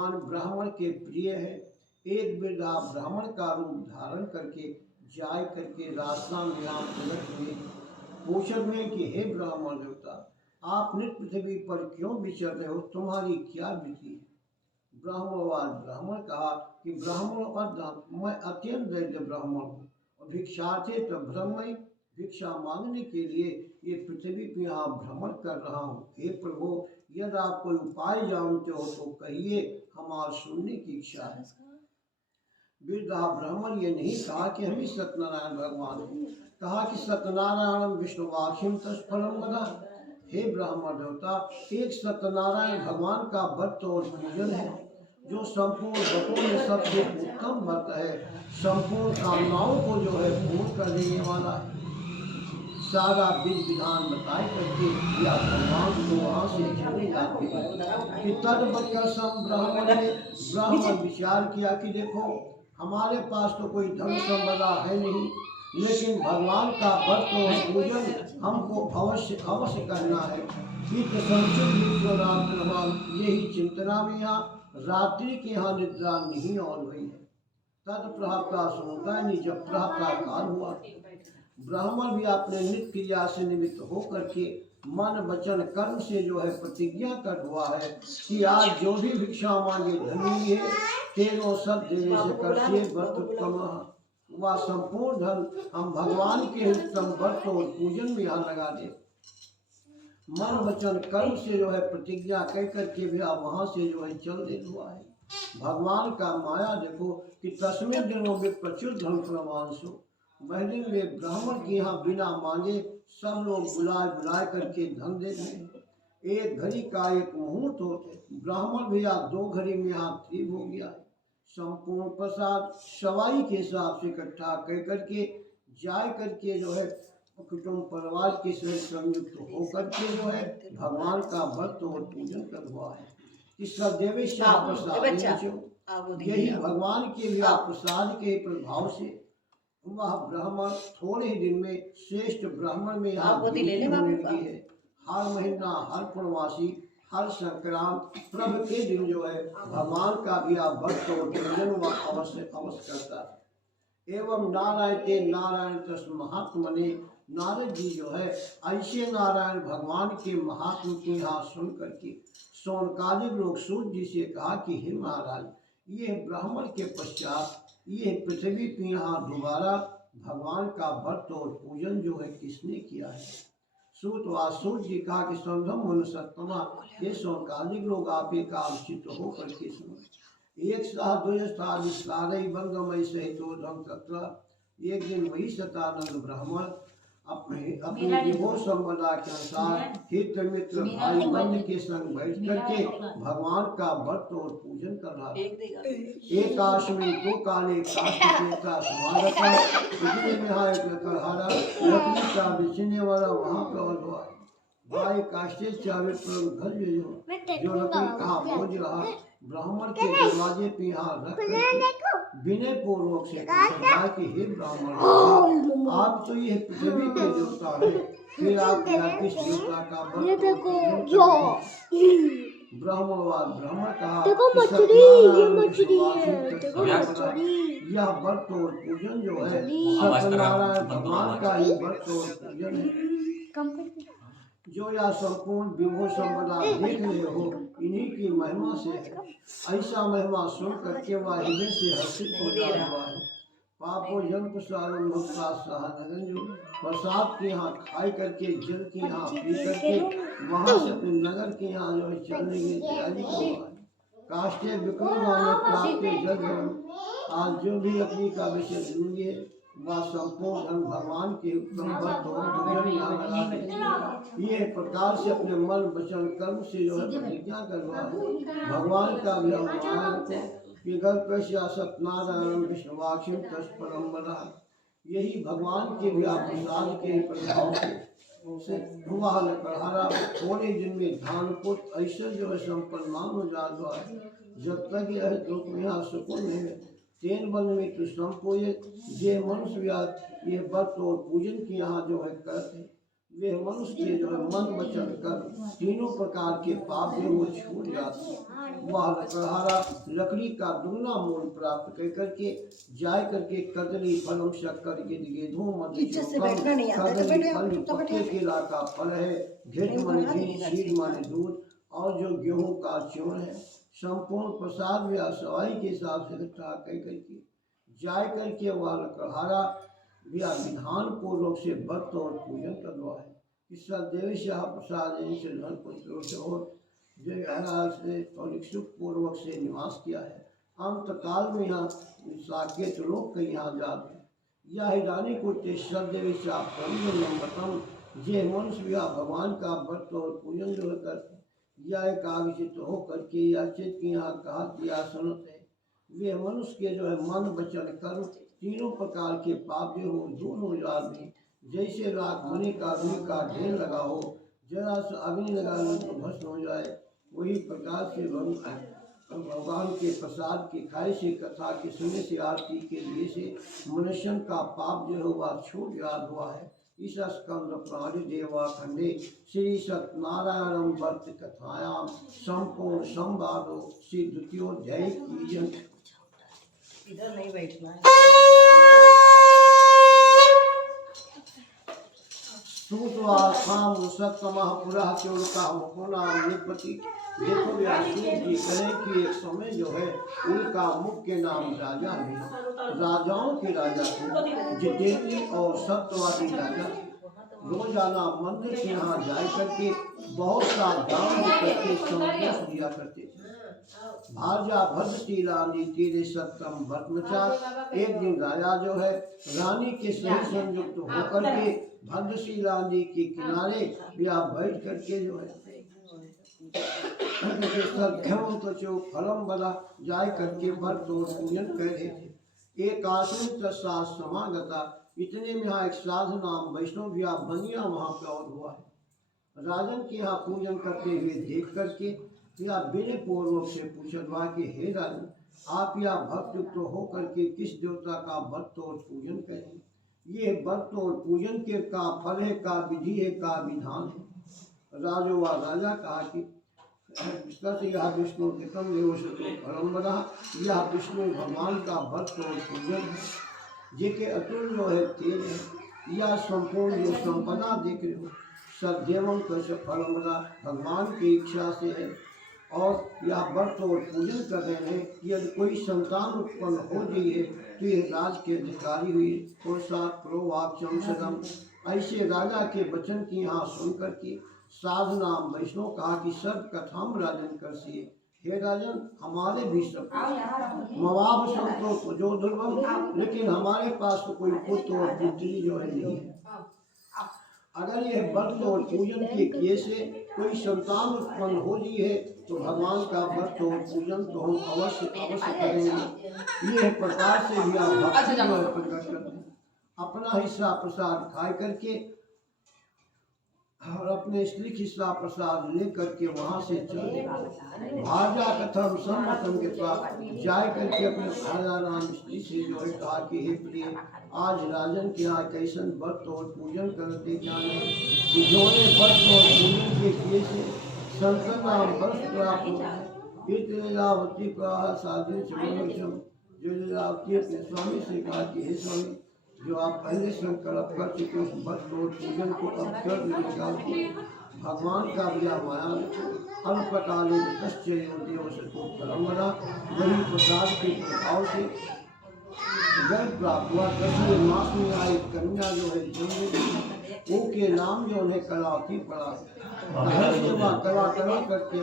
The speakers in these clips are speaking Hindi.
ब्राह्मण के प्रिय है। एक वृद्धा ब्राह्मण का रूप धारण करके जाय करके रास्ता में आप प्रकट हुए, पूछत में कि हे ब्राह्मण देवता, आप नित्य पृथ्वी पर क्यों विचर रहे हो, तुम्हारी क्या विधि है? ब्राह्मणवाद ब्राह्मण कहा कि ब्राह्मण अर्थात मैं अत्यंत दरिद्र ब्राह्मण हूँ और भिक्षार्थे तो ब्रह्म भिक्षा मांगने के लिए ये पृथ्वी पे यहाँ भ्रमण कर रहा हूँ। हे प्रभु, यदि आप कोई उपाय जानते हो तो कहिए, हमारे सुनने की इच्छा है। वृद्धा ब्राह्मण ये नहीं कहा कि हम ही सत्यनारायण भगवान हैं, कहा कि सत्यनारायण विष्णुवाक्षिम तत्फलम वदा। हे ब्राह्मण देवता, एक सत्यनारायण भगवान का व्रत और पूजन है जो संपूर्ण व्रतों में सबसे उत्तम व्रत है, संपूर्ण कामनाओं को जो है पूर्ण कर देने वाला है। सारा विधि विधान बताए करके या भगवान को वहाँ से चले जाते हैं कि तद बच्चा ब्राह्मण ने ब्राह्मण विचार किया कि देखो, हमारे पास तो कोई धन संपदा है नहीं, लेकिन भगवान का व्रत और पूजन हमको अवश्य अवश्य करना है। यही चिंतना में यहाँ रात्रि के यहाँ निद्रा नहीं और हुई है। तद प्राप्ता सुनता नहीं, जब प्रातः काल हुआ ब्राह्मण भी अपने नित्य क्रिया से निमित्त होकर के मन वचन कर्म से जो है प्रतिज्ञा कर हुआ है कि आज जो भी भिक्षा मांगे धनी है, तेरो सब देने से करते व्रत उत्तम। वह संपूर्ण धन हम भगवान के उत्तम व्रत और पूजन में यहाँ लगा दे। मन वचन कर्म से जो है प्रतिज्ञा कह करके भी आप वहाँ से जो है चल दे हुआ है। भगवान का माया देखो कि 10वें दिनों में प्रचुर धन प्रमाण सो वह दिन में ब्राह्मण के यहाँ बिना मांगे सब लोग बुलाए करके धन दे दें। एक घड़ी का एक मुहूर्त होते, ब्राह्मण भैया 2 घड़ी में यहाँ ठीक हो गया। संपूर्ण प्रसाद सवाई के हिसाब से इकट्ठा कर करके जाए करके जो है कुटुंब परिवार के साथ संयुक्त होकर के जो है भगवान का व्रत और पूजन करवा है कि सदैव प्रसाद। यही भगवान के लिए प्रसाद के प्रभाव से वह ब्राह्मण थोड़े ही दिन में श्रेष्ठ ब्राह्मण में यहाँ होने लगी है। हर महीना, हर पूर्णवासी, हर संक्रांत प्रभ के दिन जो है भगवान का भी व्रत और पूजन वह अवश्य करता है। एवं नारायण के नारायण तस् महात्मने, नारद जी जो है ऐसे नारायण भगवान के महात्म के यहाँ सुन करके सोनकालिक लोग सूर्य जी से कहा कि हे महाराज, ये ब्राह्मण के पश्चात ये पृथ्वी पे यहाँ दोबारा भगवान का व्रत और पूजन जो है किसने किया है? सूत जी कहा कि संगम मन सत्तमा, ये सोनकालिक लोग आप एक आलोचित हो करके सुनो। एक साह बंगमय सहित एक दिन वही सतानंद ब्राह्मण अपने विभो संपदा के अनुसार हित मित्र भाई बंद के संग बैठ करके भगवान का व्रत और पूजन कर रहा था। एक आश्विन 2 काले काष्ठा समागता, इतने में यहाँ एक लकड़हारा लकड़ी का बेचने वाला वहाँ प्रबल हुआ। भाई काष्ठे चावे घर जो लकड़ी कहाँ खोज रहा, ब्राह्मण के दरवाजे पे यहाँ रख करके विनय पूर्वक से पूछा कि हे ब्राह्मण, आप तो ये पृथ्वी के देवता है, फिर आप किस देवता का व्रत? ब्राह्मणवाद ब्राह्मण कहा यह व्रत और पूजन जो है सत्यनारायण भगवान का ही व्रत और पूजन है। जो या संपूर्ण विभो संपदा देख रहे हो, इन्हीं की महिमा से है। ऐसा महिमा सुन करके वह हृदय से हर्षित हो जा हुआ है। पापो जन प्रसाद के यहाँ खाई करके जल के यहाँ पी करके वहाँ से अपने नगर के यहाँ जो है चलने की तैयारी करवा है। काष्ठे विक्रम आज जो भी लकड़ी का विषय देंगे वह संपूर्ण धन भगवान के उत्तम व्रत और पूजन यहाँ लगा देंगे। ये प्रकार से अपने मन वचन कर्म से जो है प्रतिज्ञा करवा है। भगवान का भी सत्यनारायण विष्णुवाक्षिम तत्परम। यही भगवान के भी प्रसाद के प्रभाव से हुआ लकड़हारा थोड़े दिन में धान पुत्र ऐसे जो है संपन्नमान हो जाता है। जब तक यह दुख में यहाँ सुकून है, तेन बन में तो संपोये जे मनुष्य ये व्रत और पूजन के यहाँ जो है करते, वे मनुष्य के जो है मन वचन कर तीनों प्रकार के पाप जो वो छूट जाते हैं। वह लकड़हारा लकड़ी का दुगना मूल प्राप्त कर करके जाय करके कदली फलम शक्कर गिद गेधो मध्य कदली फल पक्के केला का फल है, घृत माने घी, क्षीर माने दूध, और जो गेहूं का चूर्ण है, संपूर्ण प्रसाद या सवाई के हिसाब से इकट्ठा कर करके जाय करके वह लकड़हारा या विधान पूर्वक से व्रत और पूजन करवा है। इस देश प्रसाद इनसे धन पुत्रों से और से सुख पूर्वक से निवास किया है। अंत काल में यहाँ साकेत लोग के यहाँ जाते यह रानी को सदेशम जे मनुष्य या भगवान का व्रत और पूजन जो करते या एकाग्रचित होकर के या चित के यहाँ कहा दिया सुनते वे मनुष्य के जो है मन वचन कर्म तीनों प्रकार के पाप जो हो दूर हो जाते। जैसे राख मणि का अग्नि का ढेर लगा हो, जरा सा अग्नि लगाने तो भस्म हो जाए, वही प्रकार से भगवान के प्रसाद के खाए से कथा के सुनने से आरती के लिए से मनुष्य का पाप जो है वह छूट याद हुआ है। इस स्कंद प्राणी देवा खंडे श्री सत्यनारायण व्रत कथायाम संपूर्ण संवादो श्री द्वितीयोध्याय की इधर नहीं बैठना है। सुतवासाम सप्तमः पुरः चोरका मुखनाम निपति। देखो व्यासदेव जी कहें कि एक समय जो है उनका मुख्य नाम राजा है, राजाओं के राजा थे, जितेंद्री और सत्यवादी राजा। रोजाना मंदिर के यहाँ जाए करके बहुत सा दान करके संतोष दिया करते थे। भार्या भद्रती रानी तेरे सत्यम ब्रह्मचार। एक दिन राजा जो है रानी के सही संयुक्त होकर के भद्रसी रानी के किनारे या बैठ करके जो है फलम बला जाय करके व्रत और पूजन कर रहे थे। एक आश्रम तत्सात समागता, इतने में यहाँ एक साधु नाम वैष्णव या बनिया वहाँ प्रौढ़ हुआ है। राजन के यहाँ पूजन करते हुए देख करके या विनय पूर्वक से पूछा कि हे राजन, आप या भक्त युक्त होकर के किस देवता का व्रत और पूजन करें? ये व्रत और पूजन के का फल है, का विधि है, का विधान है। राजोवा राजा कहा कि यह विष्णु कृतम परम्परा, यह विष्णु भगवान का व्रत और पूजन है, जेके अतुल जो है तेज है, या संपूर्ण जो संपदा देख रहे हो सदैव कैसे परम्परा भगवान की इच्छा से है। और यह व्रत और पूजन कर रहे हैं, यदि कोई संतान उत्पन्न हो गई है तो ये राज के अधिकारी हुई सदम। ऐसे राजा के वचन की यहाँ सुन करके साधु नाम वैष्णव कहा कि सब कथाम राजन कर सी। हे राजन, हमारे भी सब मवाब संतो जो दुर्लभ, लेकिन हमारे पास तो कोई पुत्र और पुत्री जो है नहीं है। अगर यह व्रत और पूजन के किए से कोई संतान उत्पन्न हो गई है तो भगवान का व्रत और पूजन तो हम अवश्य करेंगे। ये प्रकार से भी आप भक्ति प्रकट करते हैं। अपना हिस्सा प्रसाद खाए करके और अपने स्त्री हिस्सा प्रसाद ले करके वहाँ से चले भाजा कथम सम्मतम के पास जाए करके अपने भाजा राम स्त्री से जो है कहा कि हे प्रिय, आज राजन के यहाँ कैसन व्रत और पूजन करते जाने कि जोने व्रत और पूजन के किए से संतन नाम वर्ष प्राप्त हो। लीलावती प्राह साधु जो लीलावती अपने स्वामी से कहा कि हे स्वामी, जो आप पहले संकल्प कर चुके उस व्रत और पूजन को अब कर निकाल के भगवान का दिया माया अल्पकालीन परम्परा वही प्रसाद के प्रभाव से गर्भ प्राप्त हुआ। 10वें मास में आई कन्या जो है जन्म उनके नाम जो उन्हें कलावती पड़ा। कला कला करके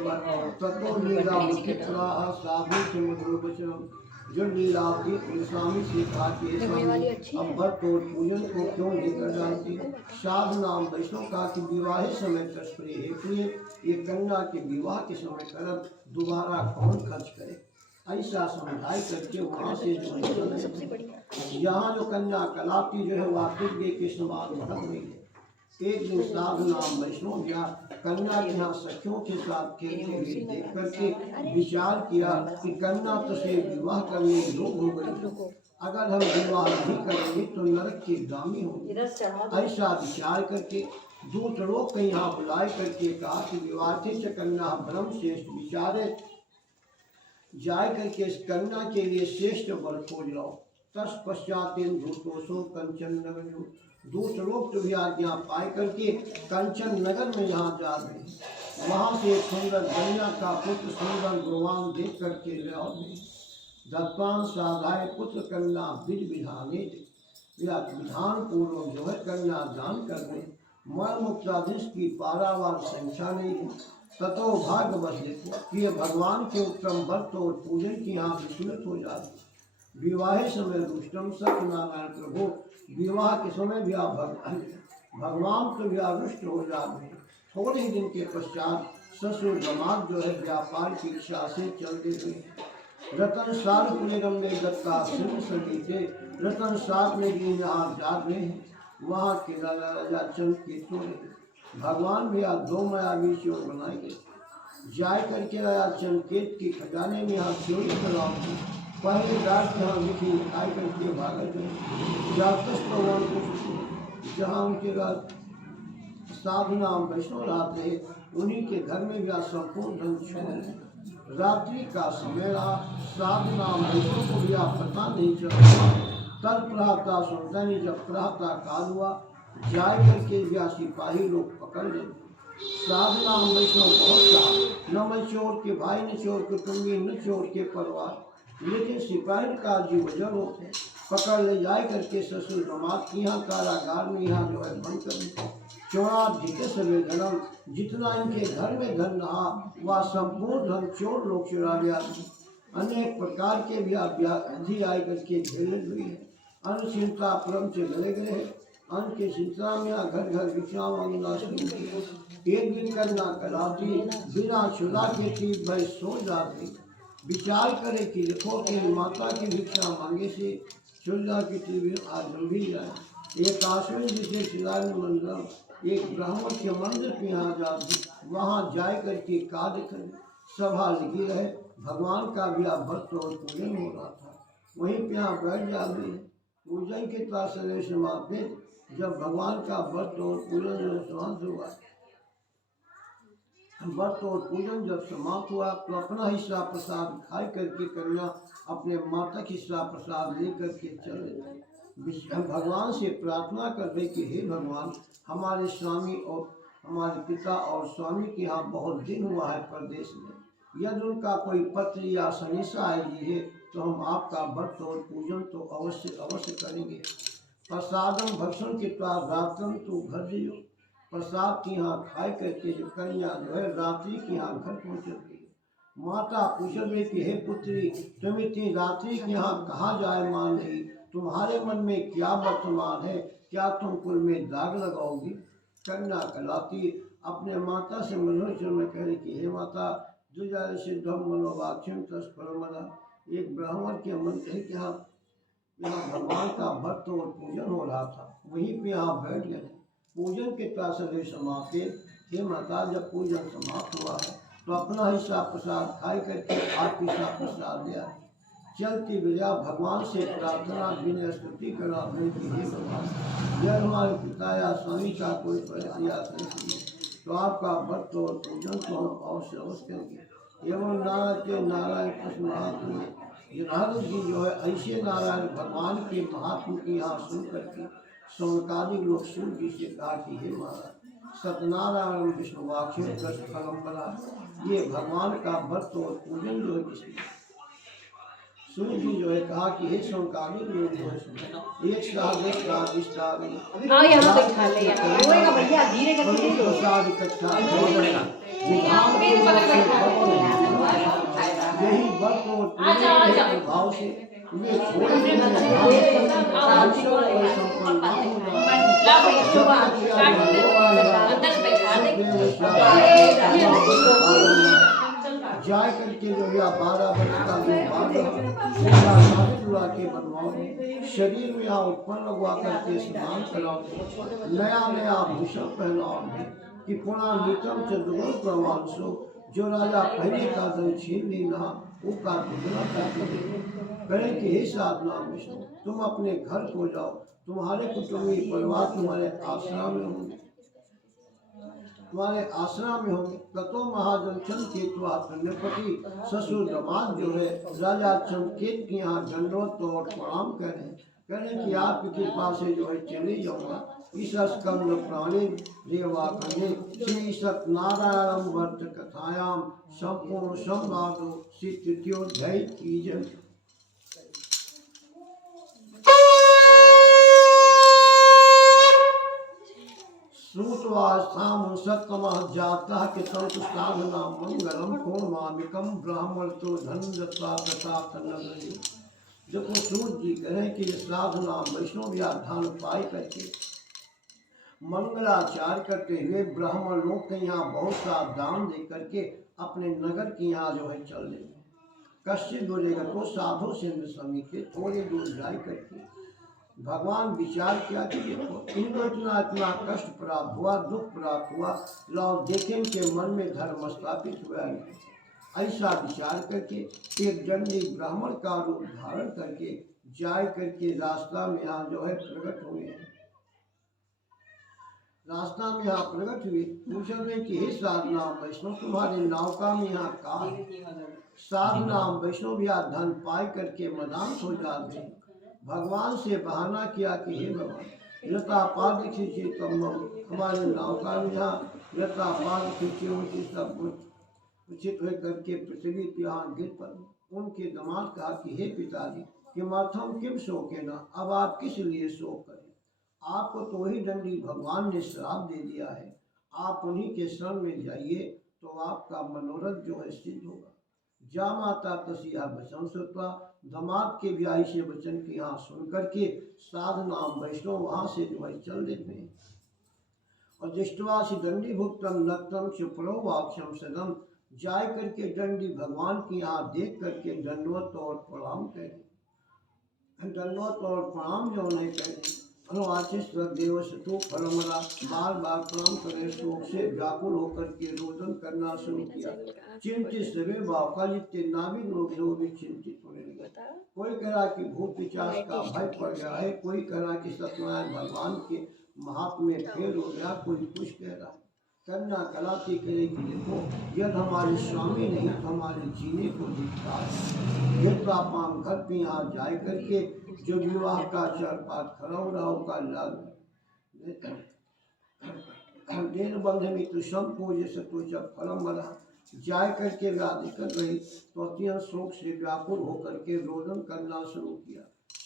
तत्व लीलावती साधु से मधुर वचन जो लीलावती स्वामी से कहा कि अब व्रत और पूजन को क्यों नहीं कर जाती। साधु नाम वैष्णव कहा कि विवाह समय तस्प्रे है, प्रिय ये कन्या के विवाह के समय कर दोबारा कौन खर्च करे। ऐसा समझाई करके वहाँ से जो यहाँ जो कन्या कलावती जो है वार्तिक के समान भर हुई है। एक दिन साधु नाम वैष्णव या कन्या के यहाँ सखियों के साथ खेलते हुए देख करके विचार किया कि कन्या तो से विवाह करने योग्य हो गई, अगर हम विवाह नहीं करेंगे तो नरक की गामी होंगे। ऐसा विचार करके दूत लोग के यहाँ बुलाए करके कहा कि विवाहित कन्या ब्रह्म श्रेष्ठ विचारे जाय करके इस कन्या के लिए श्रेष्ठ वर खोज लो। तत्पश्चात इन दूतोषो कंचन नगर, दूत लोग तो भी आज्ञा पाए करके कंचन नगर में यहाँ जा रहे हैं। वहाँ से एक सुंदर कन्या का पुत्र सुंदर गुणवान देख करके ले आओ। दत्तान साधाय पुत्र कन्या विध विधाने, या विधान पूर्वक जो है कन्या दान करने। मर मुक्ताधीश की पारावार संख्या नहीं है। ततो भाग्यवश कि ये भगवान के उत्तम भक्त और पूजन की यहाँ विस्मृत हो जाती। विवाह समय रुष्टम सत्यनारायण प्रभु, विवाह के समय भी आप भगवान को भी रुष्ट हो जाते हैं। थोड़े ही दिन के पश्चात ससुर दामाद जो है व्यापार की इच्छा से चलते हुए रतन सार पुनेरम में दत्ता सिंह समीपे, रतन सार में भी यहाँ जा रहे हैं। वहाँ के राजा चंद केतु ने भगवान भी आज 2 मायावी चोर बनाए गए। जाय करके राजा चंदकेत की खजाने में यहाँ चोरी कराओ थी। पहले रात यहाँ लिखी लिखाई करके भागत गए। जातस प्रमाण को जहाँ उनके साधना वैष्णव रहते उन्हीं के घर में भी संपूर्ण धन छोड़। रात्रि का समय रहा, साधना वैष्णव को भी पता नहीं चला। तब प्रातः सुनता नहीं, जब प्रातः काल हुआ जाय करके भी सिपाही लोग पकड़ ले। साधना वैष्णव बहुत न मैं चोर के भाई, न चोर के कुंगी, न चोर के परिवार, लेकिन सिपाही का जी वजह होते पकड़ ले जाए करके ससुर दामाद की यहाँ कारागार में यहाँ जो है बंद कर चोरा जिते सवे धर्म, जितना इनके घर में धन रहा वह संपूर्ण धन चोर लोग चुरा लिया। अनेक प्रकार के भी व्याधि आई करके झेले हुई है। अन्न चिंता परम से गले गए हैं। अन्न के चिंता में घर घर भिक्षा मांगना शुरू किया। एक दिन करना कराती बिना छुदा के थी भाई सो जाती। विचार करे कि देखो कि माता की भिक्षा मांगे से चुल्ला की टीवी आज भी जाए। एक आश्विन जिसे शिलान मंदिर एक ब्राह्मण के मंदिर पे यहाँ जाती, वहाँ जाए करके कार्य करें। सभा लगी रहे, भगवान का भी व्रत और पूजन हो रहा था। वहीं पे यहाँ बैठ जाते। पूजन के तासरे समाप्त, जब भगवान का व्रत और पूजन समाप्त हुआ, व्रत और पूजन जब समाप्त हुआ तो अपना हिस्सा प्रसाद खाई करके कन्या अपने माता की हिस्सा प्रसाद लेकर के चले। भगवान से प्रार्थना कर रहे कि हे भगवान, हमारे स्वामी और हमारे पिता और स्वामी के यहाँ बहुत दिन हुआ है प्रदेश में, यदि उनका कोई पत्र या सनेसा आएगी है तो हम आपका व्रत और पूजन तो अवश्य करेंगे। प्रसादम भक्षण के बाद रात्रम तो घर दियो। प्रसाद की यहाँ खाए करके जो कन्या जो है रात्रि की यहाँ घर पहुँच रही है। माता पूछ रही कि हे पुत्री, तुम इतनी रात्रि के यहाँ कहाँ जाए मान रही, तुम्हारे मन में क्या वर्तमान है, क्या तुम कुल में दाग लगाओगी। कन्या कहलाती अपने माता से मनोचन में कह रही कि हे माता, दुजा सिद्धम मनोवाक्यम तस्परमदा, एक ब्राह्मण के मन है कि यहाँ भगवान का भक्त और पूजन हो रहा था, वहीं पे यहाँ बैठ गए। पूजन के तासरे समाप्त। हे माता, जब पूजन समाप्त हुआ है तो अपना हिस्सा प्रसाद खाई करके आप हिस्सा प्रसाद दिया। चलती विजया भगवान से प्रार्थना विनय स्तुति करा कि हे भगवान, यह हमारे पिता या स्वामी का कोई तो आपका व्रत और पूजन तो हम अवश्य करेंगे। एवं नारायण के नारायण कृष्ण महात्मा नारद जी जो है ऐसे नारायण भगवान के महात्मा की यहाँ सुन करके सौनकादिक लोग सूर्य जी से कहा कि हे महाराज, सत्यनारायण विष्णुवाक्य परम्परा ये भगवान का व्रत और पूजन जो है किसी सूर्य जी जो है कहा कि हे सौनकादिक लोग जो है एक साथ प्रसाद इकट्ठा यही व्रत और पूजन के भाव से जाय करके जो है 12 वर्ष का के बनवाओ, शरीर में यहाँ उत्पन्न लगवा करके स्नान कराओ, नया नया आभूषण पहनाओ कि पुनः नितम चंद्रगुण प्रमाण सो, जो राजा पहले का धन छीन लेना वो का दुगना करें कि हे साधना विष्णु, तुम अपने घर को जाओ, तुम्हारे कुटुंबी परिवार तुम्हारे आश्रम में होंगे। तुम्हारे आश्रम में होंगे। ततो महाजन चंद केतु नृपति ससुर दामाद जो है राजा चंदकेत के यहाँ दंडवत और प्रणाम करें, करें कि आपकी कृपा से जो है चले जाऊंगा। ईशा स्कंद प्राणी रेवा कंधे श्री सत्यनारायण वर्त कथायाम संपूर्ण संवादो श्री तृतीयोध्याय की जय। श्रुतवास्थाम सत्तमः जातः कितं साधना मंगलम पूर्णमामिकम ब्राह्मण तो धन दत्ता प्रसाद नगरी। जब सूर्य जी करें कि साधना वैष्णव या धन पाई करके मंगलाचार करते हुए ब्राह्मण लोग के यहाँ बहुत सा दान दे करके अपने नगर के यहाँ जो है चल देंगे। कश्य बोलेगा तो साधु सिंध समीपे थोड़े दूर जाए करके भगवान विचार किया कि देखो इनको इतना इतना कष्ट प्राप्त हुआ, दुख प्राप्त हुआ, लाओ देखें के मन में धर्म स्थापित हुआ है। ऐसा विचार करके एक दंडी ब्राह्मण का रूप धारण करके जाए करके रास्ता में यहाँ जो है प्रकट हुए हैं। रास्ता में यहाँ प्रकट हुए, पूछा में कि हे साधना वैष्णव तुम्हारे नौका में यहाँ का साधना वैष्णव या धन पाई करके मदान हो जाते हैं। भगवान से बहाना किया कि हे भगवान लता पाद खींचे तम हमारे नौका में यहाँ लता पाद खींचे उनकी सब उचित हो करके पृथ्वी पे यहाँ गिर पड़े। उनके दामाद कहा कि हे पिताजी कि माथम किम शोके ना, अब आप किस लिए शोक करें, आपको तो वही दंडी भगवान ने श्राप दे दिया है, आप उन्हीं के शरण में जाइए तो आपका मनोरथ जो है सिद्ध होगा। जा माता तसिया वचन सुनता, दामाद के ब्याही से वचन के यहाँ सुन करके साधना वैष्णव वहाँ से जो है चल देते हैं। और दृष्टवासी दंडी भुक्तम नक्तम क्षिप्रो वाक्षम सदम, जाय करके दंडी भगवान के यहाँ देख करके दंडवत और प्रणाम करें। दंडवत और प्रणाम जो उन्हें करें अनुवाचित देव सतु फलमरा बार बार प्रणाम करे, शोक से व्याकुल होकर के रोदन करना शुरू किया। चिंतित सवे बाका जितने नाविक लोग जो भी चिंतित होने लगे। कोई कह रहा कि भूत पिशाच का भय पड़ गया है, कोई कह रहा कि सत्यनारायण भगवान के महात्म्य फेल हो गया, कोई कुछ कह रहा। कन्या कलाती करे कि देखो यदि हमारे स्वामी नहीं तो हमारे जीने को दिखता है। ये तो आप घर पे यहाँ जाए करके जो विवाह का चरपात खड़ा रहा का लाभ देन बंध में तो संपूज से तो जब फलम बना जाए करके व्याधि कर रही तो अत्यंत शोक से व्याकुल होकर के रोदन करना शुरू किया।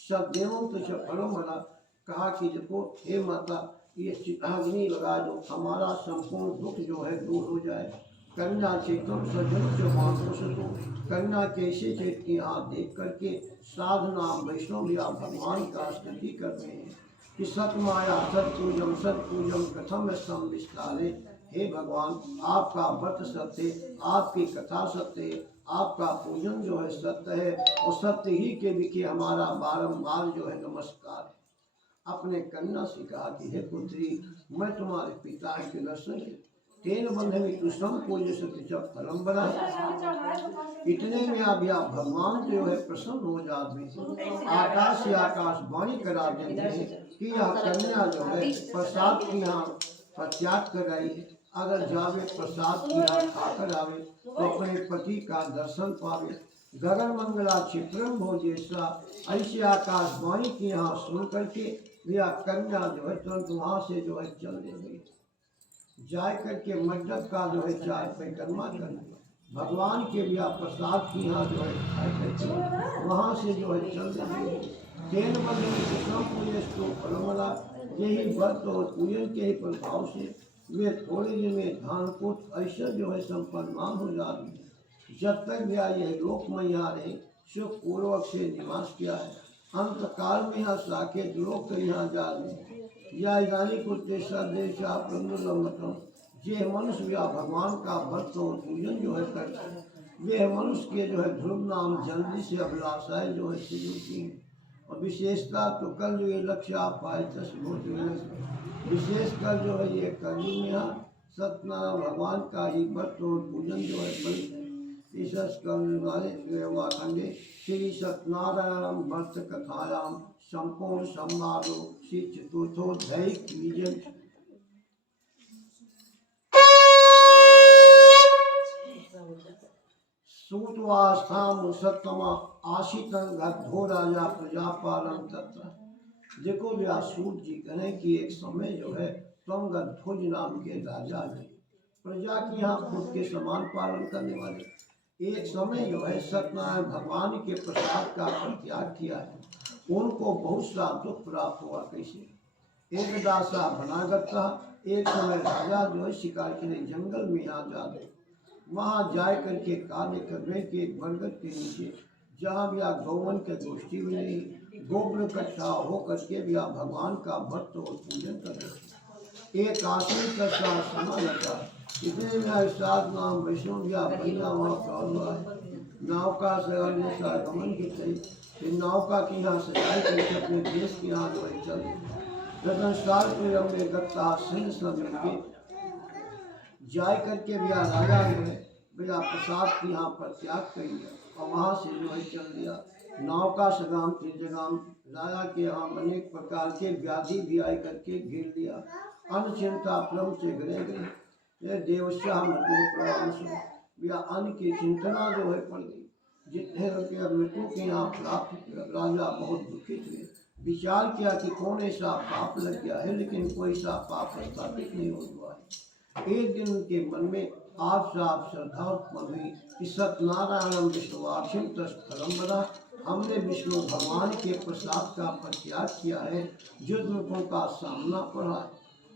सब देवों तो जब फलम बना कहा कि देखो हे माता ये चिताग्नि लगा दो, हमारा संपूर्ण दुख जो है दूर हो जाए। कन्या चेतन सज्जन से मानो से तो कन्या कैसे चेत की हाथ देख करके साधना वैष्णव या भगवान का स्तुति करते हैं कि सतमाया सतपूजम कथम स्तम विस्तारे। हे भगवान आपका व्रत सत्य, आपकी कथा सत्य, आपका पूजन जो है सत्य है और सत्य ही के विखे हमारा बारंबार जो है नमस्कार है। अपने कन्या से कहा कि हे पुत्री मैं तुम्हारे पिता के दर्शन के तेन बंध में तू संपूज्य सत्य फलम बना। इतने में अब आप भगवान जो है प्रसन्न हो जाते हैं। आकाश से आकाश वाणी करा देते हैं कि यह कन्या जो है प्रसाद की यहाँ प्रत्याग कर रही है, अगर जावे प्रसाद की यहाँ खाकर आवे तो अपने पति का दर्शन पावे। गगन मंगला क्षिप्रम हो जैसा ऐसे आकाश वाणी की यहाँ सुन करके यह कन्या जो है तुरंत वहाँ से जो है चल दे गई। जाए करके मंडप का जो है चाय परिक्रमा कर लिया। भगवान के भी प्रसाद की यहाँ जो है खाए करके वहाँ से जो है चल दे गई। तेन पूजा यही व्रत और पूजन के ही प्रभाव से वे थोड़े दिन में धान को ऐसा जो है संपन्नमान हो जाती है। जब तक भी यह लोक में यहाँ रहे सुख पूर्वक से निवास किया है। अंत काल में यहाँ साकेत लोक यहाँ जा रहे या ये मनुष्य या भगवान का भक्त और पूजन जो है करते हैं, वे मनुष्य के जो है ध्रुव नाम जल्दी से अभिलाषाएं जो है सिद्ध होती हैं। और विशेषता तो कल जो ये लक्ष्य आप पाए विशेषकर जो है ये कलयुग में यहाँ सत्यनारायण भगवान का ही भक्त और पूजन जो है बड़ी खंडे श्री सत्यनारायण भक्त कथायाम संपूर्ण संवादो श्री चतुर्थोध्याय की जय। सूतवास्थाम सत्तमा आशितं गद्धो राजा प्रजापालम तत्र। देखो व्यास सूत जी कहें कि एक समय जो है तुम गद्धोज नाम के राजा थे, प्रजा की यहाँ खुद के समान पालन करने वाले। एक समय जो है सत्यनारायण भगवान के प्रसाद का परित्याग किया है, उनको बहुत सा दुख प्राप्त हुआ। कैसे? एक दासा बनागत था। एक समय राजा जो है शिकार के लिए जंगल में यहाँ जाते, वहाँ जाए करके कार्य करने के एक बरगद के नीचे जहाँ भी आप गौवन के गोष्ठी हुई रही, गोब्र इकट्ठा होकर के भी आप भगवान का भक्त और पूजन कर रहे। एक आसन का साथ समय लगा, इतने में सात नाम वैष्णव या भैया वहाँ प्राप्त हुआ है। नौका से अन्य सा गमन की थी, फिर नौका की यहाँ सजाई करके अपने देश की यहाँ जो है चल रतन साल में गत्ता सिंह सब मिलके जाय करके भी राजा जो है भैया प्रसाद की यहाँ पर त्याग कर लिया और वहाँ से जो है चल दिया। नौका सगाम की जगाम राजा के यहाँ अनेक प्रकार के व्याधि भी आय करके घेर लिया। अन्न चिंता क्रम से घरे गए, ये देवश्या मृत्यु प्रवांश या अन्न की चिंतना जो है पड़ गई। जितने रुपये मृत्यु के यहाँ प्राप्त राजा बहुत दुखित हुए। विचार किया कि कौन ऐसा पाप लग गया है, लेकिन कोई सा पाप स्थापित नहीं हुआ है। एक दिन उनके मन में आप साफ श्रद्धा उत्पन्न हुई कि सत्यनारायण विष्णुवाक्षिम तस्थलम बना, हमने विष्णु भगवान के प्रसाद का परित्याग किया है, जो दुखों का सामना पड़ा है।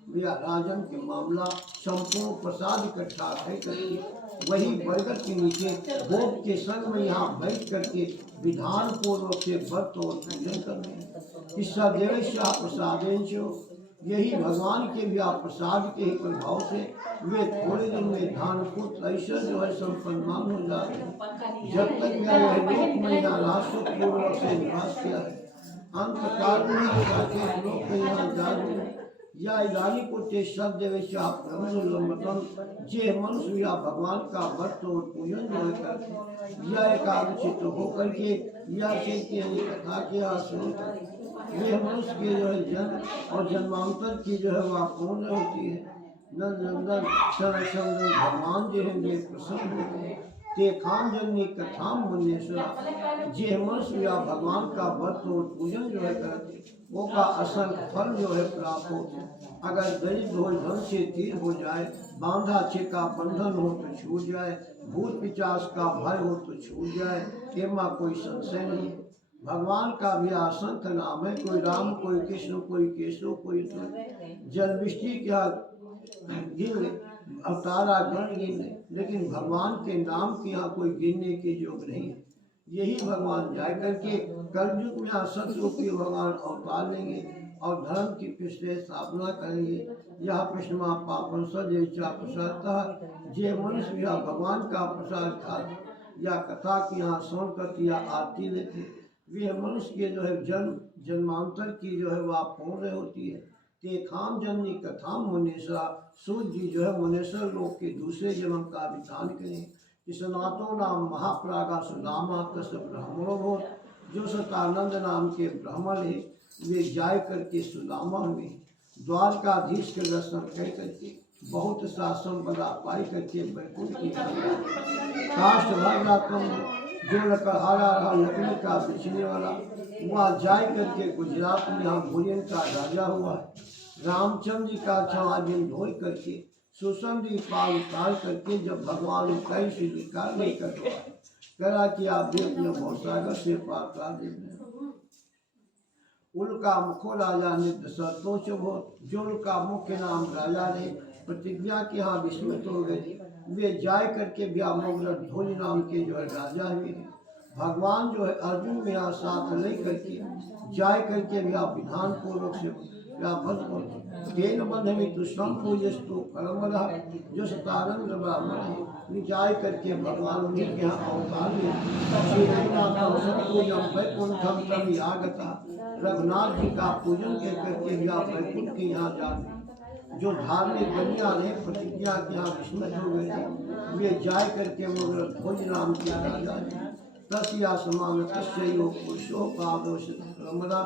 भैया राजन के मामला संपूर्ण प्रसाद इकट्ठा करके वही बरगद के नीचे गोप के संग में यहाँ बैठ करके विधान पूर्वक से व्रत और पूजन करने। इस सदेवश्या प्रसादेंशो, यही भगवान के भी आप प्रसाद के ही प्रभाव से वे थोड़े दिन में धान पुत्र ऐसा जो है संपन्नमान हो जाते हैं। जब तक वह लोक में यहाँ राष्ट्रपूर्वक से निवास किया है, अंत काल में ही जाके लोक में यहाँ जा या इदानी को सदेवश्या प्रभुलंबतम, जे मनुष्य या भगवान का व्रत और पूजन जो है करते या एकादशित होकर के या कथा के आश्रम वे मनुष्य के जो है जन्म और जन्मांतर की जो है वह पूर्ण होती है। नंदन संरक्षण भगवान जो है वे प्रसन्न होते हैं। ते खान जननी कथाम मुन्नेश्वरा, जे मनुष्य या भगवान का व्रत और पूजन जो है करते वो का असंख्य फल जो है प्राप्त होते। अगर दरिद्र हो धन से तीर हो जाए, बांधा का बंधन हो तो छूट जाए, भूत पिचास का भय हो तो छूट जाए, एमा कोई संशय नहीं। भगवान का भी असंख्य नाम है, कोई राम, कोई कृष्ण, कोई केशव, कोई जल वृष्टि क्या गिन ले, अवतारा गण गिन ले, लेकिन भगवान के नाम की यहाँ कोई गिनने के योग नहीं है। यही भगवान जाए करके कलयुग में सतरूपी भगवान अवतार लेंगे और धर्म की पिछले स्थापना करेंगे। यह प्रश्नमा पापन सदेचा प्रसाद, जे मनुष्य या भगवान का प्रसाद खा या कथा की यहाँ सुन कर या आरती लेते, वे मनुष्य के जो है जन्म जन्मांतर की जो है वह पूर्ण होती है। ते खाम जननी कथा मुनेश्वरा, सूर्य जी जो है मुनेश्वर लोग के दूसरे जन्म का विधान करें। सनातो नाम महाप्रागा सुदामा तस् ब्राह्मणों हो, जो सतानंद नाम के ब्राह्मण है वे जाय करके सुदामा हुए। द्वारकाधीश के दर्शन कर करके बहुत सा संपदा पाई करके बैकुंठ की काष्ठ भागा तुम जो लकड़हारा रहा लकड़ी का बेचने वाला, वह जाय करके गुजरात में यहाँ भोजन का राजा हुआ है। रामचंद्र जी का छावाजिन धोई करके सुसंधि पाल उतार करके जब भगवान कई से स्वीकार नहीं कर करा कि आप भी अपने भवसागर से पार कर देते। उनका मुखो राजा ने दशरथों हो, जो उनका मुख्य नाम राजा ने प्रतिज्ञा के यहाँ विस्मित हो गए। वे जाय करके व्यामोग्र ध्वनि नाम के जो है राजा हुए। भगवान जो है अर्जुन में यहाँ साथ ले करके जाय करके व्या विधान पूर्वक से तेन बंधमी तु संपूजस्तु परमरा, जो सतानंद ब्राह्मण है जाय करके भगवान उन्हीं के यहाँ अवतार में आगता। रघुनाथ जी का पूजन के करके व्या वैकुंठ के यहाँ जाते। जो धार्मिक दुनिया ने प्रतिज्ञा के यहाँ विस्मृत हो गए थे, वे जाय करके मगर भोज नाम के राजा तस्या समान तस्यो पुरुषो पादोष रमरा,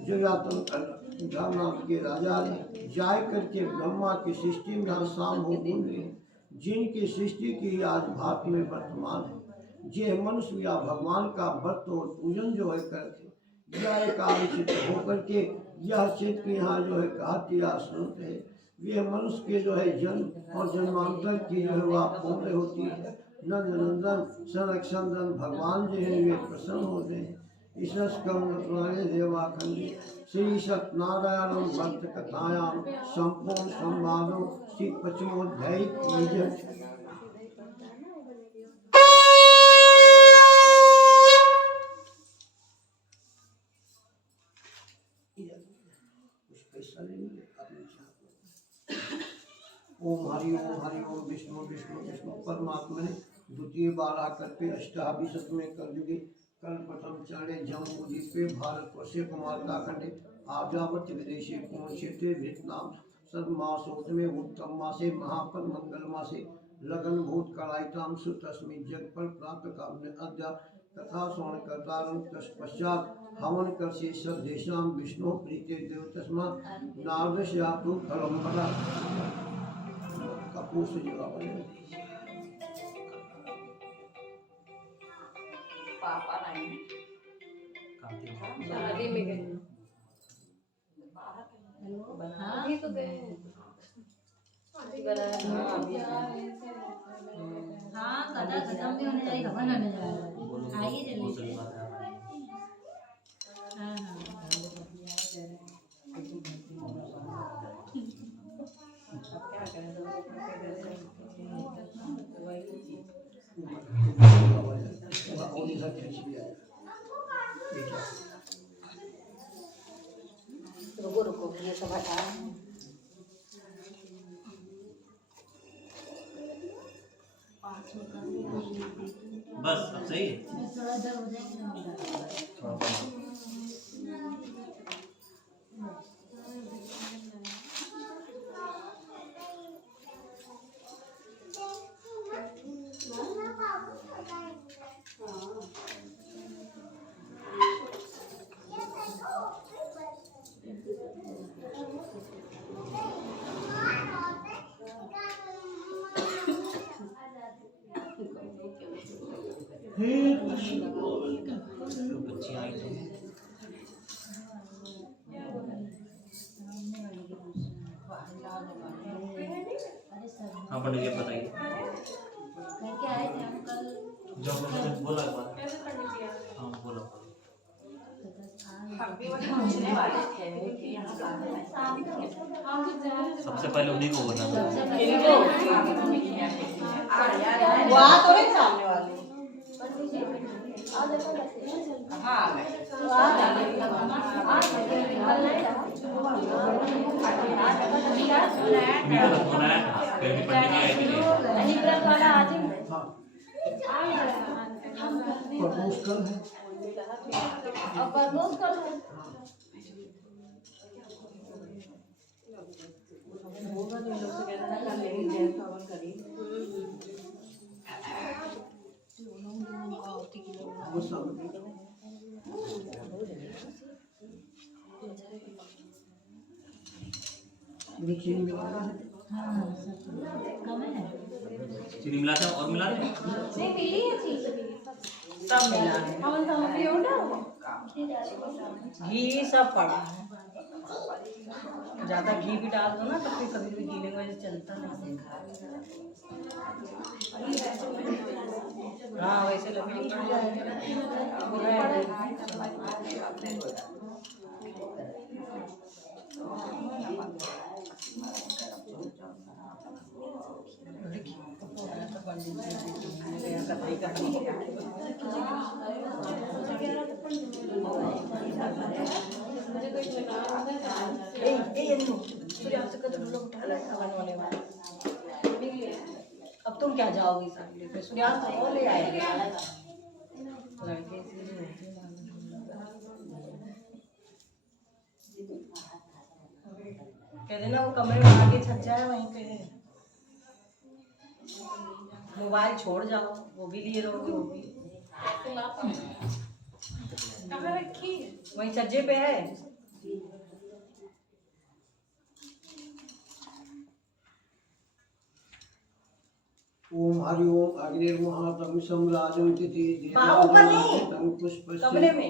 जो या धर्मनाथ के राजा ने जाय करके ब्रह्मा की सृष्टि में शाम हो बोले जिनकी सृष्टि की आज भात में वर्तमान है, जे मनुष्य या भगवान का व्रत और पूजन जो है करते, यह एक आलोचित होकर के यह चित्त के यहाँ जो है कहते या सुनते हैं, वे मनुष्य के जो है जन्म और जन्मांतर की जो है वह पूर्ण होती है। नंद नंदन संरक्षण भगवान जो है वे प्रसन्न होते हैं। देवाखंडी श्री सत्यनारायण भक्त कथायाम संपूर्ण संवादों श्री पश्चिमोध्याय ओम हरि ओम विष्णु विष्णु विष्णु परमात्मा ने द्वितीय बार आकर के अष्टाभिषेक में कलयुगी कल प्रथम चरणे जम्मू द्वीपे भारत वर्षे कुमार काखंडे आर्यावर्त विदेशी पूर्ण क्षेत्रे वियतनाम सर्वमासोक्त में उत्तम मासे महाफल मंगल मासे लगन भूत कलाइताम सुतस्मी जग पर प्राप्त कामने अद्या तथा स्वर्ण कर्तारं तत्पश्चात हवन कर से सब देशाम विष्णु प्रीते देव तस्मा नारदस्यातु फलम फला कपूर से जुड़ा हुआ है। पापा नहीं शादी में गए हाँ भी तो गए हाँ कदा खत्म भी होने जाएगी खबर होने जाएगा आइए जल्दी हाँ रुको रुको ये सब हटा बस अब सही है। थोड़ा देर हो जाएगी बच्चियाँ आई तो हाँ पंडित जी बताइए। करके आए थे हम कल जब मैंने बोला एक बार हाँ बोलो सबसे पहले उन्हीं को बोलना था। वहाँ तो नहीं सामने वाले हाँ उन्हीं को फोन आया था कहीं भी पंडित जी आए थे प्रदोष कल है होगा तो लोग से कहना था लेकिन जैसा हवन करी वो सब देखिए हाँ कम है चीनी मिलाते हैं और मिलाते हैं। सब मिला है घी सब पड़ा है ज्यादा घी भी डाल दो ना तो फिर कभी कभी गीले वजह चलता नहीं हाँ वैसे लपेट पड़ अब तुम क्या जाओगी सब लेकर सूर्यास्त तो ले आएगा लड़के कह देना वो कमरे में आगे छत जाए वहीं पे मोबाइल छोड़ जाओ वो भी लिए रहोगे वो भी वहीं छज्जे पे है ओम हरि ओम अग्निर्महातम सम्राजं तिथि ऊपर नहीं, पुष्प कमरे में।